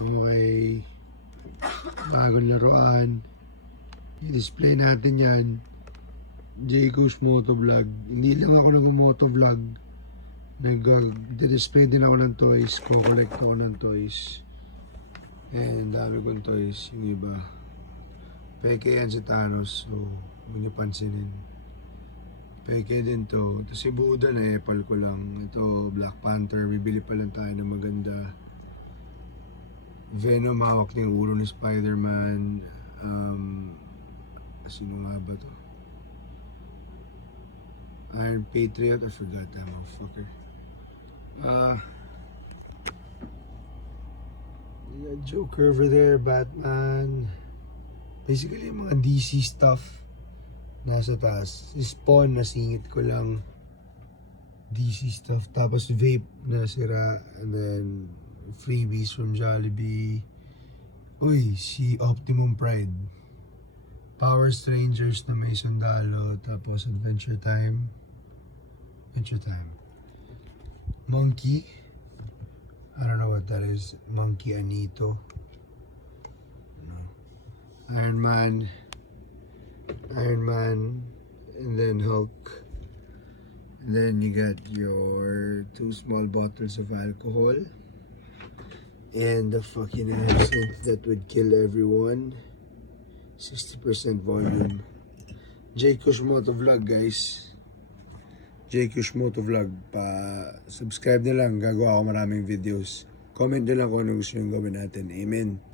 Okay. Bagong laruan. I-display natin yan. JQuosh Motovlog. Hindi lang ako nag-motovlog. Nag-display din ako ng toys. Ko-collect ako ng toys. And dami kong toys. Yung iba. Peke yan si Thanos. So, huwag niyo pansinin. Peke din to. Ito si Buddha na Apple ko lang. Ito Black Panther. Bibili pa lang tayo ng maganda. Venom, hawak niya yung ulo ni Spider-Man. Sino nga ba to? Iron Patriot. I forgot that motherfucker. Yeah, Joker over there, Batman. Basically, yung mga DC stuff nasa taas. Spawn, nasingit ko lang. DC stuff. Tapos vape na sira. And then freebies from Jollibee. Uy, si Optimum Pride. Power Strangers na may sundalo. Tapos Adventure Time. Monkey. I don't know what that is. Monkey Anito. No. Iron Man. And then Hulk. And then you got your 2 small bottles of alcohol. And the fucking absinthe that would kill everyone. 60% volume. JQuosh Motovlog, guys. JQuosh Motovlog. Pa-subscribe na lang. Gagawa ako maraming videos. Comment nyo lang kung ano gusto nyo gawin natin. Amen.